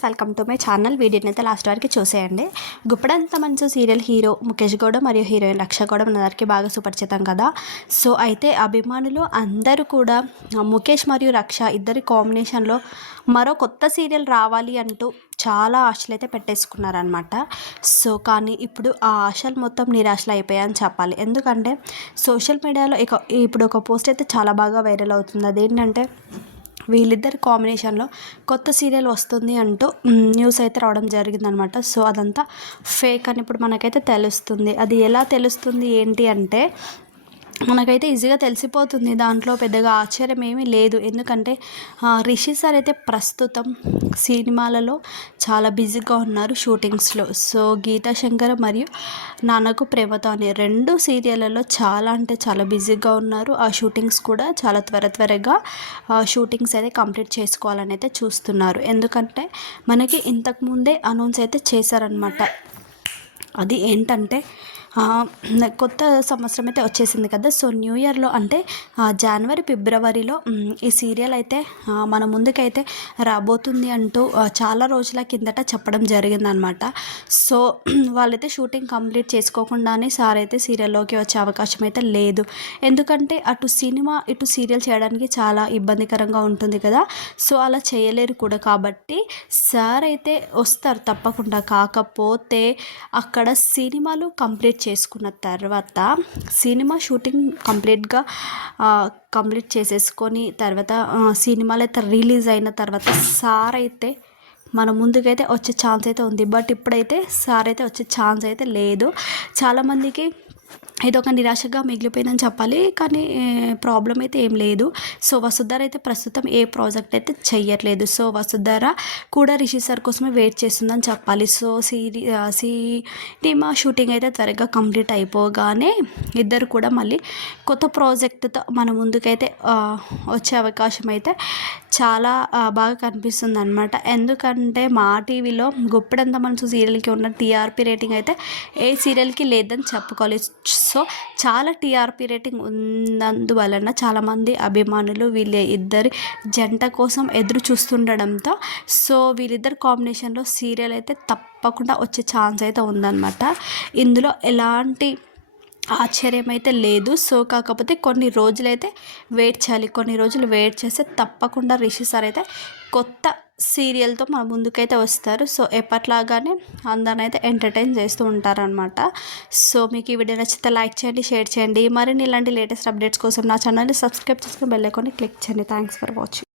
Friends, welcome to my channel. వీడియోని అయితే last వరకు చూసేయండి. గుప్పడంత మంచు సీరియల్ హీరో ముఖేష్ గౌడ మరియు హీరోయిన్ రక్ష గౌడ మనందరికీ బాగా సుపరిచితం కదా. సో అయితే అభిమానులు అందరూ కూడా ముఖేష్ మరియు రక్ష ఇద్దరి కాంబినేషన్లో మరో కొత్త సీరియల్ రావాలి అంటూ చాలా ఆశలు అయితే పెట్టేసుకున్నారనమాట. సో కానీ ఇప్పుడు ఆ ఆశలు మొత్తం నిరాశలు అయిపోయాయని చెప్పాలి. ఎందుకంటే సోషల్ మీడియాలో ఇప్పుడు ఒక పోస్ట్ అయితే చాలా బాగా వైరల్ అవుతుంది. అదేంటంటే వీళ్ళిద్దరి కాంబినేషన్లో కొత్త సీరియల్ వస్తుంది అంటూ న్యూస్ అయితే రావడం జరిగిందనమాట. సో అదంతా ఫేక్ అని ఇప్పుడు మనకైతే తెలుస్తుంది. అది ఎలా తెలుస్తుంది ఏంటి అంటే మనకైతే ఈజీగా తెలిసిపోతుంది. దాంట్లో పెద్దగా ఆశ్చర్యం ఏమీ లేదు. ఎందుకంటే రిషి సార్ అయితే ప్రస్తుతం సినిమాలలో చాలా బిజీగా ఉన్నారు షూటింగ్స్లో. సో గీతా శంకర్ మరియు నాన్నకు ప్రేమతో అనే 2 సీరియళ్లలో చాలా అంటే చాలా బిజీగా ఉన్నారు. ఆ షూటింగ్స్ కూడా చాలా త్వరగా షూటింగ్స్ అయితే కంప్లీట్ చేసుకోవాలని అయితే చూస్తున్నారు. ఎందుకంటే మనకి ఇంతకుముందే అనౌన్స్ అయితే చేశారనమాట. అది ఏంటంటే కొత్త సంవత్సరం అయితే వచ్చేసింది కదా. సో న్యూ ఇయర్లో అంటే జనవరి ఫిబ్రవరిలో ఈ సీరియల్ అయితే మన ముందుకైతే రాబోతుంది అంటూ చాలా రోజుల కిందట చెప్పడం జరిగిందనమాట. సో వాళ్ళైతే షూటింగ్ కంప్లీట్ చేసుకోకుండానే సార్ అయితే సీరియల్లోకి వచ్చే అవకాశం అయితే లేదు. ఎందుకంటే అటు సినిమా ఇటు సీరియల్ చేయడానికి చాలా ఇబ్బందికరంగా ఉంటుంది కదా. సో అలా చేయలేరు కూడా. కాబట్టి సార్ అయితే వస్తారు తప్పకుండా. కాకపోతే అక్కడ సినిమాలు కంప్లీట్ చేసుకున్న తర్వాత సినిమా షూటింగ్ కంప్లీట్ చేసేసుకొని తర్వాత సినిమాలు అయితే రిలీజ్ అయిన తర్వాత సార్ అయితే మన ముందుకైతే వచ్చే ఛాన్స్ అయితే ఉంది. బట్ ఇప్పుడైతే సార్ అయితే వచ్చే ఛాన్స్ అయితే లేదు. చాలామందికి ఇదొక నిరాశగా మిగిలిపోయిందని చెప్పాలి. కానీ ప్రాబ్లం అయితే ఏం లేదు. సో వసుధర అయితే ప్రస్తుతం ఏ ప్రాజెక్ట్ అయితే చెయ్యట్లేదు. సో వసుధర కూడా రిషి సార్ కోసమే వెయిట్ చేస్తుందని చెప్పాలి. సో సినిమా షూటింగ్ అయితే త్వరగా కంప్లీట్ అయిపోగానే ఇద్దరు కూడా మళ్ళీ కొత్త ప్రాజెక్ట్తో మన ముందుకైతే వచ్చే అవకాశం అయితే చాలా బాగా కనిపిస్తుంది అనమాట. ఎందుకంటే మా టీవీలో గుప్పెడంత మనసు సీరియల్కి ఉన్న టీఆర్పీ రేటింగ్ అయితే ఏ సీరియల్కి లేదని చెప్పుకోవాలి. సో చాలా టీఆర్పీ రేటింగ్ ఉన్నందువలన చాలామంది అభిమానులు వీళ్ళిద్దరి జంట కోసం ఎదురు చూస్తుండడంతో సో వీళ్ళిద్దరు కాంబినేషన్లో సీరియల్ అయితే తప్పకుండా వచ్చే ఛాన్స్ అయితే ఉందన్నమాట. ఇందులో ఎలాంటి ఆశ్చర్యం అయితే లేదు. సో కాకపోతే కొన్ని రోజులైతే వెయిట్ చేయాలి. కొన్ని రోజులు వెయిట్ చేస్తే తప్పకుండా రిషి సార్ అయితే కొత్త సీరియల్తో మన ముందుకైతే వస్తారు. సో ఎప్పట్లాగానే అందరిని అయితే ఎంటర్టైన్ చేస్తూ ఉంటారనమాట. సో మీకు ఈ వీడియో నచ్చితే లైక్ చేయండి, షేర్ చేయండి. మరిన్ని ఇలాంటి లేటెస్ట్ అప్డేట్స్ కోసం నా ఛానల్ని సబ్స్క్రైబ్ చేసుకుని బెల్ ఐకాన్ని క్లిక్ చేయండి. Thanks for watching.